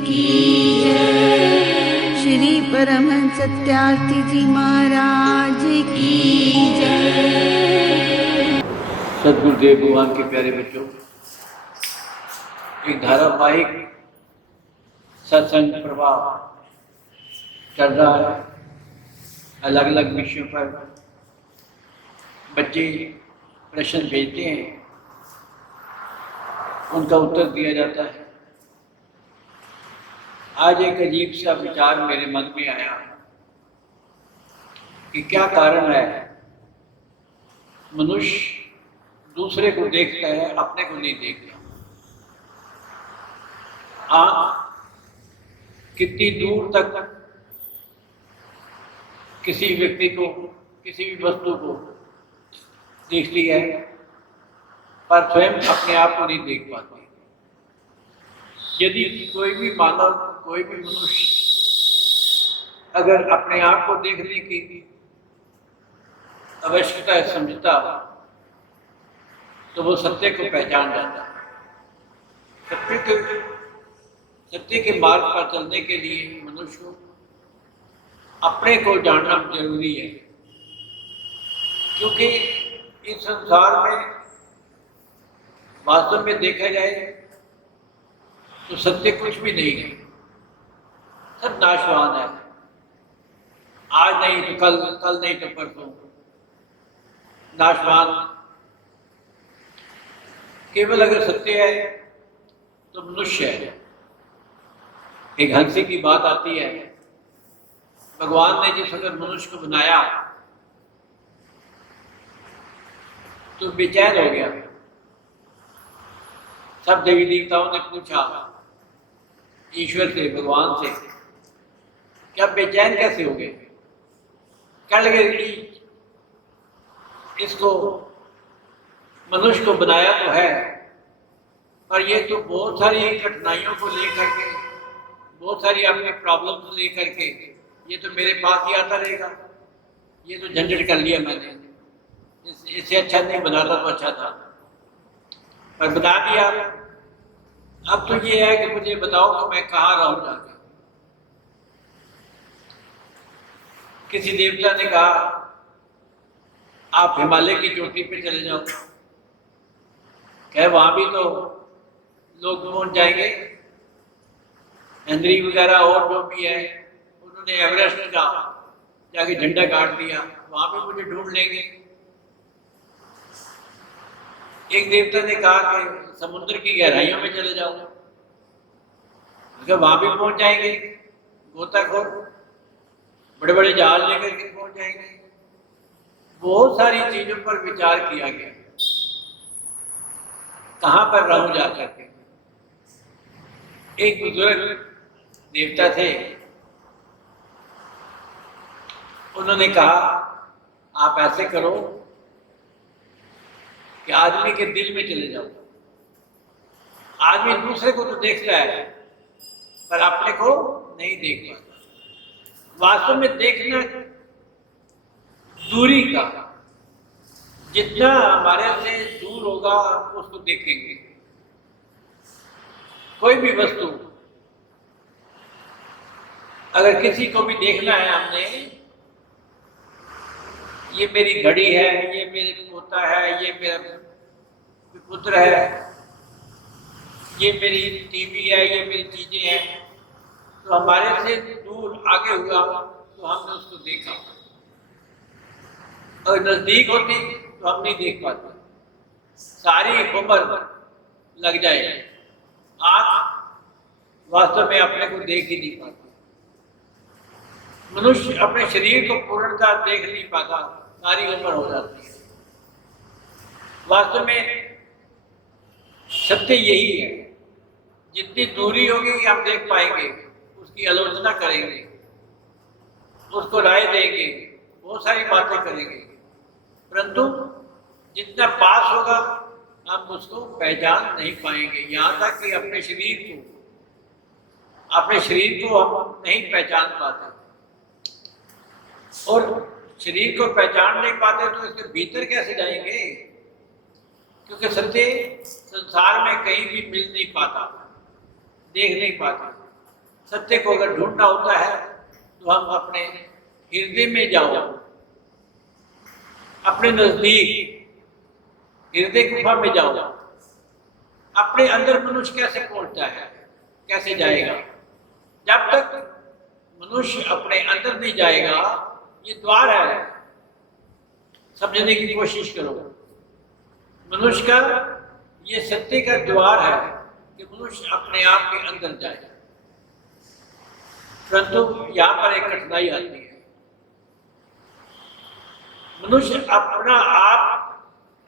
की जय। श्री परमहंस सत्यार्थी जी महाराज की जय। सदगुरुदेव भगवान के प्यारे बच्चों, एक धारावाहिक सत्संग प्रवाह चल रहा है। अलग अलग विषयों पर बच्चे प्रश्न भेजते हैं, उनका उत्तर दिया जाता है। आज एक अजीब सा विचार मेरे मन में आया कि क्या कारण है मनुष्य दूसरे को देखता है, अपने को नहीं देखता। कितनी दूर तक किसी व्यक्ति को, किसी भी वस्तु को देखती है, पर स्वयं अपने आप को नहीं देख पाती। यदि कोई भी मानव, कोई भी मनुष्य अगर अपने आप को देखने की आवश्यकता समझता तो वो सत्य को पहचान जाता है। सत्य के मार्ग पर चलने के लिए मनुष्य को अपने को जानना जरूरी है, क्योंकि इस संसार में वास्तव में देखा जाए तो सत्य कुछ भी नहीं है, सब नाशवान है। आज नहीं तो कल, कल नहीं तो परसों नाशवान। केवल अगर सत्य है तो मनुष्य है। एक हंसी की बात आती है, भगवान ने जिस अगर मनुष्य को बनाया तो बेचैन हो गया। सब देवी देवताओं ने पूछा ईश्वर से, भगवान से, क्या बेचैन कैसे हो गए? क्या लगे कि इसको मनुष्य को बनाया तो है, पर ये तो बहुत सारी कठिनाइयों को लेकर के, बहुत सारी अपनी प्रॉब्लम को लेकर के ये तो मेरे पास ही आता रहेगा। ये तो झंझट कर लिया मैंने, इससे अच्छा नहीं बनाता तो अच्छा था, पर बना दिया। अब तो ये है कि मुझे बताओ कि मैं कहाँ रहूं जाके। किसी देवता ने कहा आप हिमालय की चोटी पे चले जाओ। कहे वहां भी तो लोग पहुंच जाएंगे। हेनरी वगैरह और जो भी है, उन्होंने एवरेस्ट का जाके झंडा गाड़ दिया, वहां भी मुझे ढूंढ लेंगे। एक देवता ने कहा कि समुद्र की गहराइयों में चले जाओ, अगर वहां भी पहुंच जाएंगे। गोताखोर बड़े बड़े जहाज लेकर के पहुंच जाएंगे। बहुत सारी चीजों पर विचार किया गया, कहां पर रहूं जाकर के। एक बुजुर्ग देवता थे, उन्होंने कहा आप ऐसे करो कि आदमी के दिल में चले जाओ। आदमी दूसरे को तो देखता है पर अपने को नहीं देख पाता। वास्तव में देखना दूरी का, जितना हमारे से दूर होगा उसको देखेंगे। कोई भी वस्तु अगर किसी को भी देखना है, हमने ये मेरी घड़ी है, ये मेरे पोता है, ये मेरा पुत्र है, ये मेरी टीवी है, ये मेरी चीजें हैं, तो हमारे से दूर आगे हुआ तो हमने उसको देखा। और नजदीक होती तो हम नहीं देख पाते। सारी उम्र लग जाए, आंख वास्तव में अपने को देख ही नहीं पाता। मनुष्य अपने शरीर को पूर्णतः देख नहीं पाता, सारी उम्र हो जाती है। वास्तव में सत्य यही है, जितनी दूरी होगी हम देख पाएंगे, उसकी आलोचना करेंगे, उसको राय देंगे, बहुत सारी बातें करेंगे, परंतु जितना पास होगा हम उसको पहचान नहीं पाएंगे। यहाँ तक कि अपने शरीर को हम नहीं पहचान पाते, और शरीर को पहचान नहीं पाते तो इसके भीतर कैसे जाएंगे? क्योंकि सत्य संसार में कहीं भी मिल नहीं पाता, देख नहीं पाता। सत्य को अगर ढूंढना होता है तो हम अपने हृदय में जाओ, अपने नजदीक हृदय गुफा में जाओ। अपने अंदर मनुष्य कैसे पहुंचता है, कैसे जाएगा? जब तक मनुष्य अपने अंदर नहीं जाएगा, ये द्वार है, समझने की कोशिश करो। मनुष्य का ये सत्य का द्वार है कि मनुष्य अपने आप के अंदर जाए। परंतु यहाँ पर एक कठिनाई आती है, मनुष्य अपना आप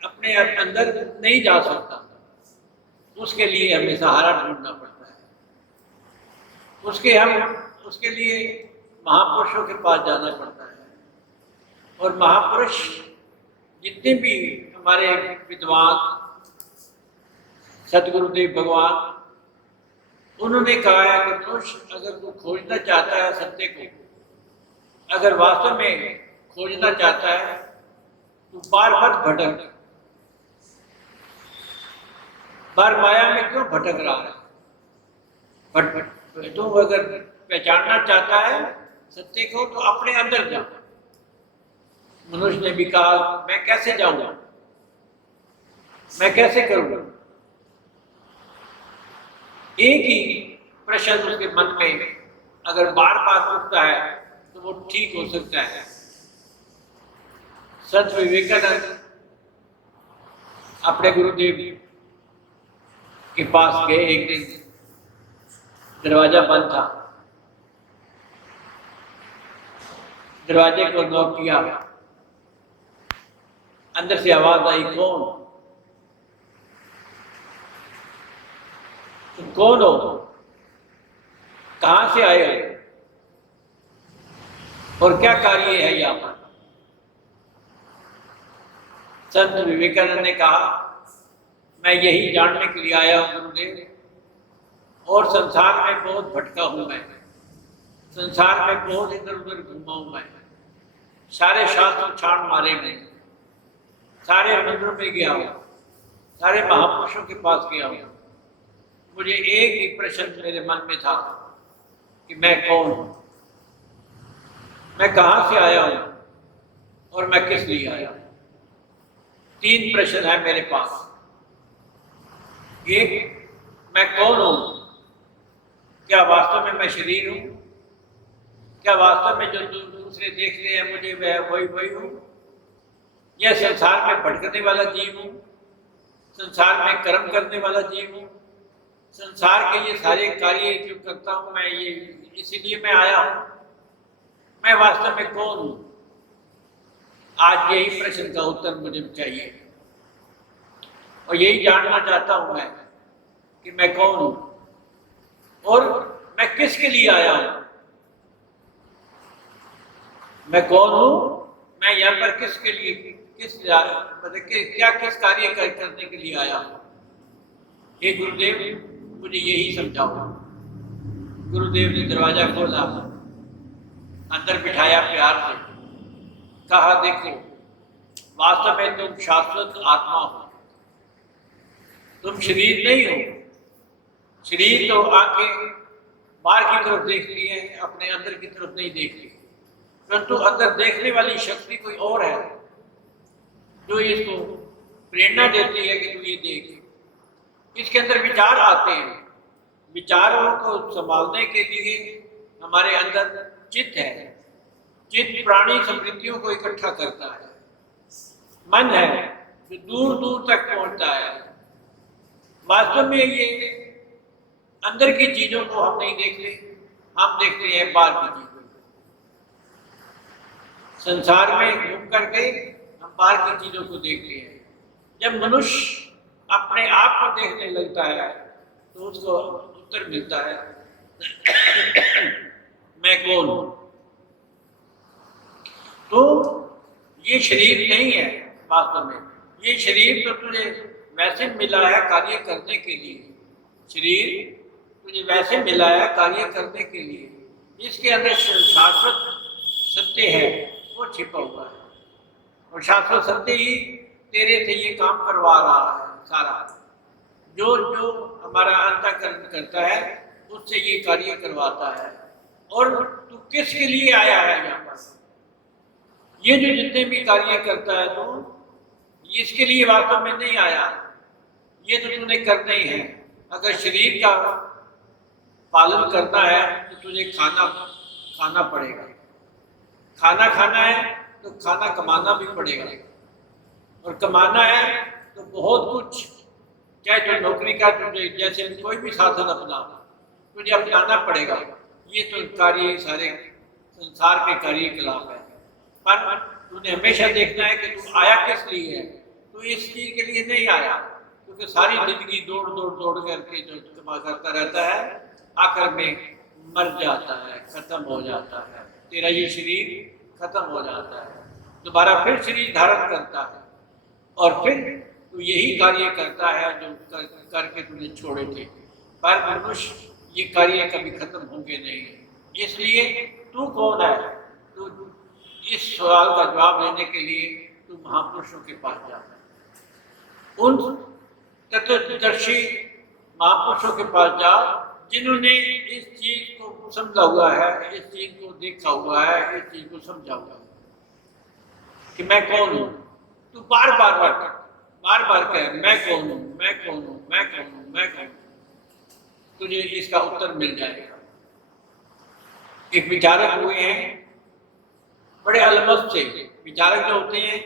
अपने अंदर नहीं जा सकता, उसके लिए हमें सहारा ढूंढना पड़ता है। उसके लिए महापुरुषों के पास जाना पड़ता है। और महापुरुष जितने भी हमारे विद्वान सतगुरुदेव भगवान, उन्होंने कहा है कि मनुष्य अगर वो खोजना चाहता है सत्य को, अगर वास्तव में खोजना चाहता है तो बार बार भटक, बार माया में क्यों भटक रहा है? तो अगर पहचानना चाहता है सत्य को तो अपने अंदर जा। मनुष्य ने भी कहा मैं कैसे जाऊंगा, मैं कैसे करूंगा? एक ही प्रश्न उसके मन में अगर बार बार उठता है तो वो ठीक हो सकता है। संत विवेकानंद अपने गुरुदेव के पास गए। एक दिन दरवाजा बंद था, दरवाजे को नॉक किया, अंदर से आवाज आई कौन? तुम कौन हो, कहां से आए हो और क्या कार्य है यहाँ पर? संत विवेकानंद ने कहा मैं यही जानने के लिए आया हूं गुरुदेव, और संसार में बहुत भटका हूं मैं, संसार में बहुत इधर उधर घूमा हूं मैं, सारे शास्त्र छाण मारे मैं, सारे मंदिरों में गया हूं, सारे महापुरुषों के पास गया हूं। मुझे एक ही प्रश्न मेरे मन में था कि मैं कौन हूं, मैं कहां से आया हूं और मैं किस लिए आया हूं। 3 प्रश्न है मेरे पास। एक, मैं कौन हूं? क्या वास्तव में मैं शरीर हूं? क्या वास्तव में जो दूसरे देख रहे हैं मुझे वह वही हूं? या संसार में भटकने वाला जीव हूं, संसार में कर्म करने वाला जीव हूं, संसार के ये सारे कार्य जो करता हूं मैं, ये इसीलिए मैं आया हूं? मैं वास्तव में कौन हूं? आज यही प्रश्न का उत्तर मुझे चाहिए और यही जानना चाहता हूं मैं कि मैं कौन हूं और मैं किसके लिए आया हूं। मैं कौन हूं, मैं यहाँ पर किसके लिए, क्या किस कार्य करने के लिए आया हूं। हे गुरुदेव मुझे यही समझाओ। गुरुदेव ने दरवाजा खोला, अंदर बिठाया प्यार से, कहा देखो वास्तव में तुम शाश्वत आत्मा हो, तुम शरीर नहीं हो। शरीर तो आंखें बाहर की तरफ देखती है, अपने अंदर की तरफ नहीं देखती, परंतु अंदर देखने वाली शक्ति कोई और है जो इसको प्रेरणा देती है कि तू ये देख। इसके अंदर विचार आते हैं, विचारों को संभालने के लिए हमारे अंदर चित्त है। चित्त प्राणी समृद्धियों को इकट्ठा करता है। मन है जो दूर दूर तक पहुंचता है। वास्तव में ये अंदर की चीजों को हम नहीं देखते, हम देखते हैं बाहर की चीजों को। संसार में घूम करके हम बाहर की चीजों को देखते हैं। जब मनुष्य अपने आप को देखने लगता है तो उसको उत्तर मिलता है मैं कौन हूं। तो ये शरीर नहीं है वास्तव में, ये शरीर तो तुझे वैसे मिला है कार्य करने के लिए। शरीर तुझे वैसे मिला है कार्य करने के लिए। इसके अंदर शाश्वत सत्य है वो छिपा हुआ है, और शाश्वत सत्य ही तेरे से ये काम करवा रहा है। सारा जो जो हमारा अंतःकरण करता है उससे ये कार्य करवाता है। और तू किसके लिए आया है यहाँ पर? ये जो जितने भी कार्य करता है तो इसके लिए वास्तव में नहीं आया, ये तो तूने करना ही है। अगर शरीर का पालन करना है तो तुझे खाना खाना पड़ेगा, खाना खाना है तो खाना कमाना भी पड़ेगा, और कमाना है तो बहुत कुछ, चाहे तो नौकरी का तुझे जैसे कोई भी साधन अपना तुझे अपनाना पड़ेगा। ये तो कार्य सारे संसार के कार्यकलाप है। पर तूने हमेशा देखना है कि तू आया किस लिए है। तू इस चीज के लिए नहीं आया, क्योंकि सारी जिंदगी दौड़ दौड़ दौड़ करके जो कमा करता रहता है, आखिर में मर जाता है, खत्म हो जाता है। तेरा ये शरीर खत्म हो जाता है, दोबारा फिर शरीर धारण करता है, और फिर तू यही कार्य करता है जो करके तूने छोड़े थे। पर मनुष्य ये कार्य कभी खत्म होंगे नहीं। इसलिए तू कौन है? तू इस सवाल का जवाब लेने के लिए तू महापुरुषों के पास जाता है। उन तत्वदर्शी महापुरुषों के पास जा जिन्होंने इस चीज को समझा हुआ है, इस चीज को देखा हुआ है, इस चीज को समझा हुआ है कि मैं कौन हूँ। तू बार बार कह मैं कौन हूँ, मैं कौन हूँ, मैं कौन हूँ, मैं कौन हूँ, तुझे इसका उत्तर मिल जाएगा। एक विचारक हुए हैं, बड़े अलमस्त थे। विचारक जो होते हैं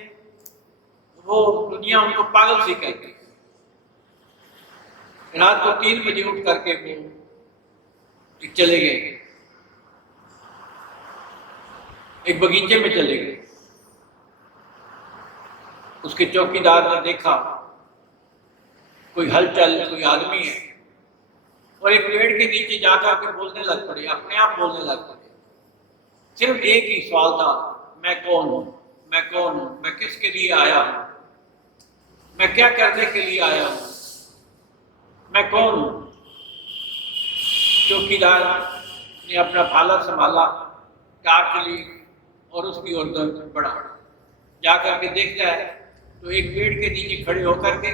वो दुनिया उनको पागल सी कहती है। रात को 3 बजे उठ करके वो चले गए, एक बगीचे में चले गए। उसके चौकीदार ने देखा कोई हलचल, कोई आदमी है, और एक पेड़ के नीचे जाकर के बोलने लग पड़े, अपने आप बोलने लग पड़े। सिर्फ एक ही सवाल था, मैं कौन हूं, मैं कौन हूं, मैं किसके लिए आया हूं, मैं क्या करने के लिए आया हूं, मैं कौन हूं। चौकीदार ने अपना भाला संभाला, टार्च ली और उसकी ओर बढ़ा। जाकर के देखता है तो एक पेड़ के नीचे खड़े होकर के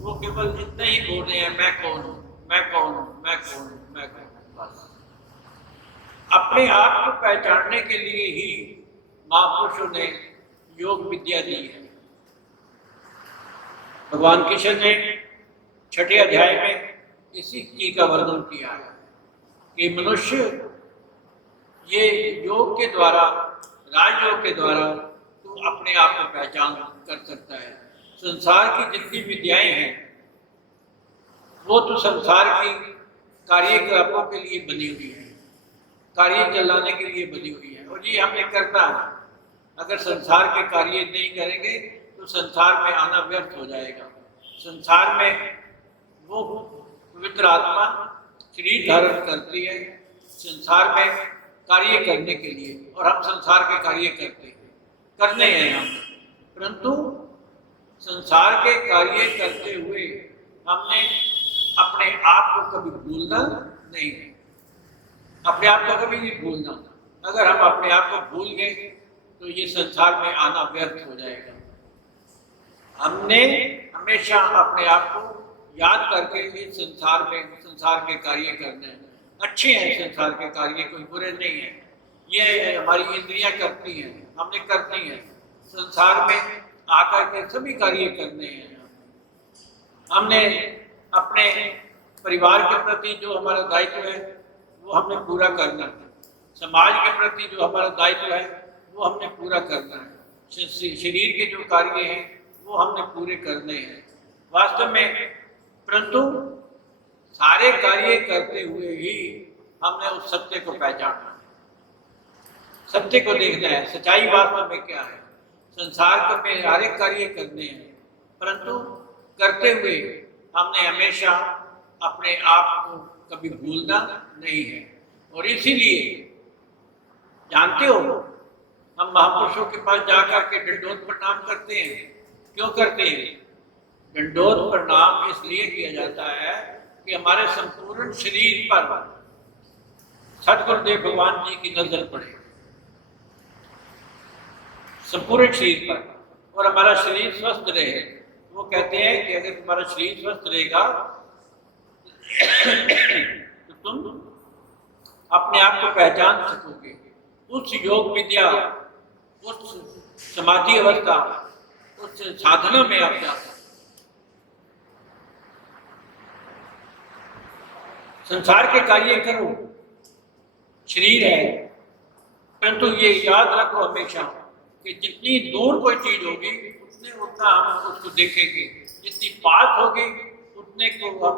वो केवल इतना ही बोल रहे हैं, मैं कौन हूं, मैं कौन हूं, मैं कौन हूं, मैं कौन हूं। बस अपने आप को पहचानने के लिए ही महापुरुषों ने योग विद्या दी है। भगवान कृष्ण ने 6ठे अध्याय में इसी चीज का वर्णन किया है कि मनुष्य ये योग के द्वारा, राजयोग के द्वारा तू अपने आप को पहचान कर सकता है। संसार की जितनी विद्याएं हैं वो तो संसार की कार्यकलापों के लिए बनी हुई है, कार्य चलाने के लिए बनी हुई है, और ये हमने करना है। अगर संसार के कार्य नहीं करेंगे तो संसार में आना व्यर्थ हो जाएगा। संसार में वो पवित्र आत्मा शरीर धारण करती है संसार में कार्य करने के लिए, और हम संसार के कार्य करते हैं, करने हैं हम। परंतु संसार के कार्य करते हुए हमने अपने आप को कभी भूलना नहीं है, अपने आप को कभी नहीं भूलना। अगर हम अपने आप को भूल गए तो ये संसार में आना व्यर्थ हो जाएगा। हमने हमेशा अपने आप को याद करके इस संसार में संसार के कार्य करने हैं। अच्छे हैं संसार के कार्य, कोई बुरे नहीं है। ये हमारी इंद्रियां करती हैं, हमने करनी है। संसार में आकर के सभी कार्य करने हैं। हमने अपने परिवार के प्रति जो हमारा दायित्व है वो हमने पूरा करना है। समाज के प्रति जो हमारा दायित्व है वो हमने पूरा करना है। शरीर के जो कार्य हैं वो हमने पूरे करने हैं वास्तव में। परंतु सारे कार्य करते हुए ही हमने उस सत्य को पहचानना है, सत्य को देखना है, सच्चाई वास्तव में क्या है। संसार को में हर एक कार्य करने हैं, परंतु करते हुए हमने हमेशा अपने आप को कभी भूलना नहीं है। और इसीलिए जानते हो हम महापुरुषों के पास जाकर के दंडोत प्रणाम करते हैं। क्यों करते हैं? दंडोत प्रणाम इसलिए किया जाता है कि हमारे संपूर्ण शरीर पर सतगुरुदेव भगवान जी की नजर पड़े, संपूर्ण शरीर पर, और हमारा शरीर स्वस्थ रहे। वो कहते हैं कि अगर तुम्हारा शरीर स्वस्थ रहेगा तो तुम तुम अपने आप को पहचान सकोगे। उस योग विद्या, उस समाधि अवस्था, उस साधना में आप जा सकते। संसार के कार्य करो, शरीर है, परंतु ये याद रखो हमेशा कि जितनी दूर कोई चीज होगी उतना हम उसको देखेंगे, जितनी पास होगी उतने को हम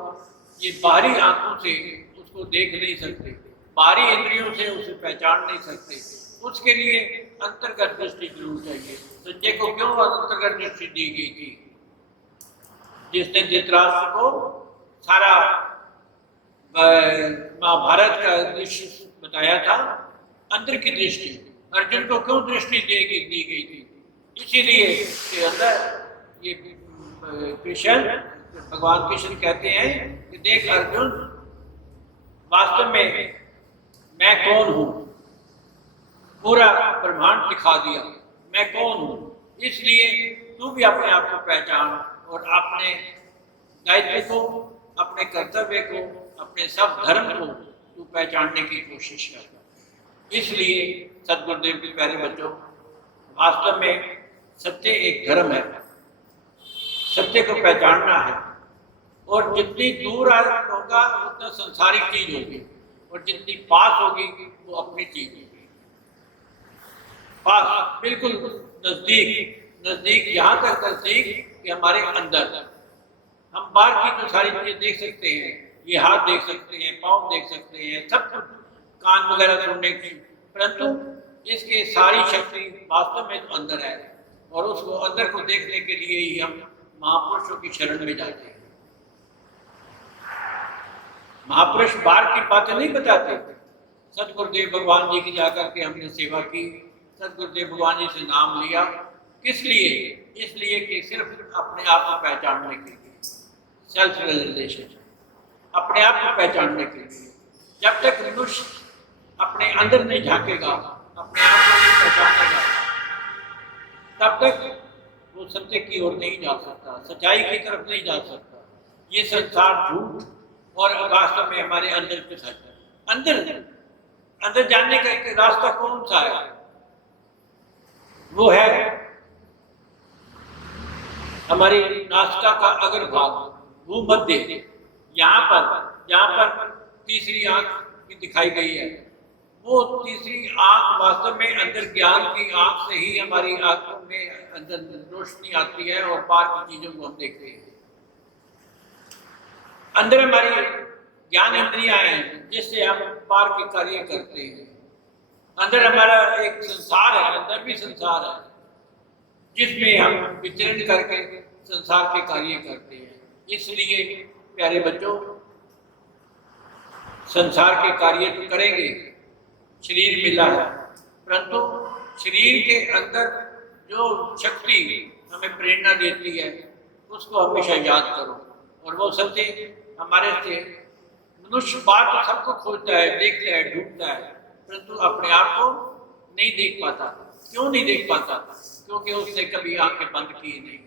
ये बाहरी आंखों से उसको देख नहीं सकते, बाहरी इंद्रियों से उसे पहचान नहीं सकते। उसके लिए अंतर्गत दृष्टि जरूर चाहिए। संजय को क्यों अंतर्गत दृष्टि दी गई थी? जिसने धृतराष्ट्र को सारा महाभारत का दृश्य बताया था, अंदर की दृष्टि अर्जुन को क्यों दृष्टि दी गई थी? इसीलिए कि अंदर ये कृष्ण, भगवान कृष्ण कहते हैं कि देख अर्जुन, वास्तव में मैं कौन हूँ, पूरा ब्रह्मांड दिखा दिया मैं कौन हूँ। इसलिए तू भी अपने आप को पहचान और अपने दायित्व को, अपने कर्तव्य को, अपने सब धर्म को तू पहचानने की कोशिश कर। इसलिए सदगुरुदेव के प्यारे बच्चों, वास्तव में सत्य एक धर्म है, सत्य को पहचानना है। और जितनी दूर होगा उतना संसारिक चीज होगी, और जितनी पास होगी वो अपनी चीज होगी। पास बिल्कुल नजदीक, नजदीक यहाँ तक नजदीक कि हमारे अंदर हम बाहर की जो सारी चीजें देख सकते हैं, ये हाथ देख सकते हैं, पाँव देख सकते हैं, सब कुछ, कान वगैरह सुनने की, परंतु इसके सारी शक्ति वास्तव में तो अंदर है। और उसको अंदर को देखने के लिए ही हम महापुरुषों की शरण में जाते हैं। महापुरुष बाहर की बातें नहीं बताते। सदगुरुदेव भगवान जी की जाकर के हमने सेवा की, सदगुरुदेव भगवान जी से नाम लिया, किस लिए? इसलिए कि सिर्फ अपने आप को पहचानने के लिए, सेल्फ रियलाइजेशन, अपने आप को पहचानने के लिए। जब तक मनुष्य अपने अंदर नहीं झांकेगा, अपने आप को नहीं पहचानेगा, तब तक वो सत्य की ओर नहीं जा सकता, सच्चाई की तरफ नहीं जा सकता। ये संसार झूठ और वास्तव में हमारे अंदर के सच है। अंदर जानने का एक रास्ता कौन सा है? वो है हमारी नासिका का अग्र भाग, भूमध्य, यहाँ पर जहाँ पर तीसरी आंख भी दिखाई गई है। वो तीसरी आंख वास्तव में अंदर ज्ञान की आंख से ही हमारी आंखों में अंदर रोशनी आती है और बाहर की चीजों को हम देखते हैं। अंदर हमारी ज्ञान इंद्रियां हैं जिससे हम बाहर के कार्य करते हैं। अंदर हमारा एक संसार है, अंदर भी संसार है जिसमें हम विचरण करके संसार के कार्य करते हैं। इसलिए प्यारे बच्चों, संसार के कार्य तो करेंगे, शरीर मिला है, परंतु शरीर के अंदर जो शक्ति हमें प्रेरणा देती है उसको हमेशा याद करो। और वो सत्य हमारे से, मनुष्य बात तो सबको खोजता है, देखता है, ढूंढता है, परंतु अपने आप को नहीं देख पाता। क्यों नहीं देख पाता? क्योंकि उसने कभी आंखें बंद की नहीं है,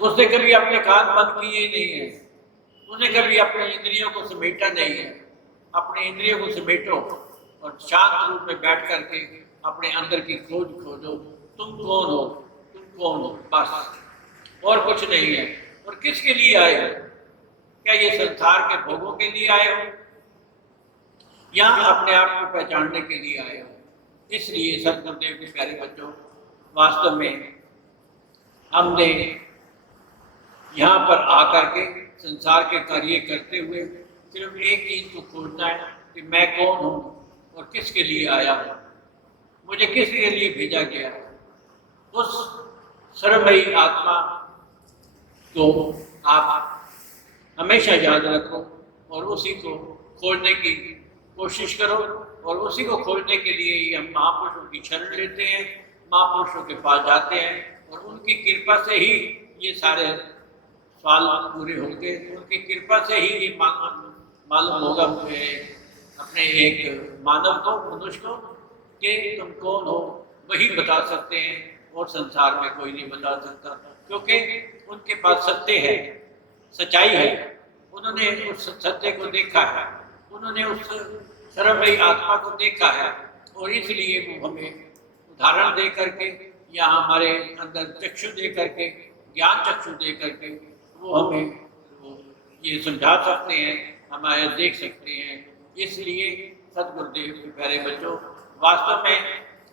उसने कभी अपने कान बंद किए नहीं है, उसने कभी अपने इंद्रियों को समेटा नहीं है। अपने इंद्रियों को समेटो और शांत रूप में बैठ करके अपने अंदर की खोज खोजो। तुम कौन हो? तुम कौन हो? बस, और कुछ नहीं है। और किसके लिए आए हो? क्या ये संसार के भोगों के लिए आए हो या अपने आप को पहचानने के लिए आए हो? इसलिए सदगुरुदेव के प्यारे बच्चों, वास्तव में हमने यहाँ पर आकर के संसार के कार्य करते हुए सिर्फ एक चीज को खोजना है कि मैं कौन हूँ और किसके लिए आया हूँ, मुझे किसके लिए भेजा गया है। उस सर्वमयी आत्मा को आप हमेशा याद रखो और उसी को खोजने की कोशिश करो। और उसी को खोजने के लिए ही हम महापुरुषों की शरण लेते हैं, महापुरुषों के पास जाते हैं और उनकी कृपा से ही ये सारे सवाल पूरे होंगे। उनकी कृपा से ही ये मालूम होगा अपने एक मानव को, मनुष्य को, कि तुम कौन हो। वही बता सकते हैं और संसार में कोई नहीं बता सकता, क्योंकि उनके पास सत्य है, सच्चाई है, उन्होंने उस सत्य को देखा है, उन्होंने उस सर्वमयी आत्मा को देखा है, और इसलिए वो हमें उदाहरण दे करके या हमारे अंदर चक्षु दे करके, ज्ञान चक्षु दे करके वो हमें वो ये समझा सकते हैं, हमारे देख सकते हैं। इसलिए सदगुरुदेव के प्यारे बच्चों, वास्तव में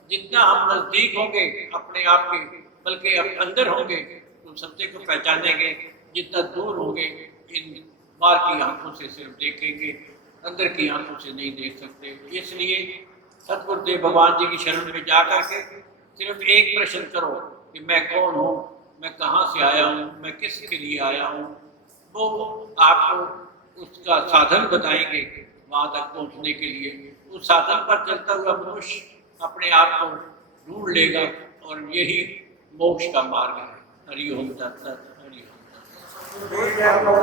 जितना हम नज़दीक होंगे अपने आप के, बल्कि अंदर होंगे तो सत्य को पहचानेंगे, जितना दूर होंगे इन बाहर की आंखों से सिर्फ देखेंगे, अंदर की आंखों से नहीं देख सकते। इसलिए सतगुरुदेव भगवान जी की शरण में जा करके सिर्फ एक प्रश्न करो कि मैं कौन हूँ, मैं कहाँ से आया हूँ, मैं किसके लिए आया हूँ। वो आपको उसका साधन बताएंगे वहाँ तक पहुँचने के लिए। उस साधन पर चलता हुआ मनुष्य अपने आप को ढूंढ लेगा, और यही मोक्ष का मार्ग है। हरि ओम तत्सत। हरि ओम।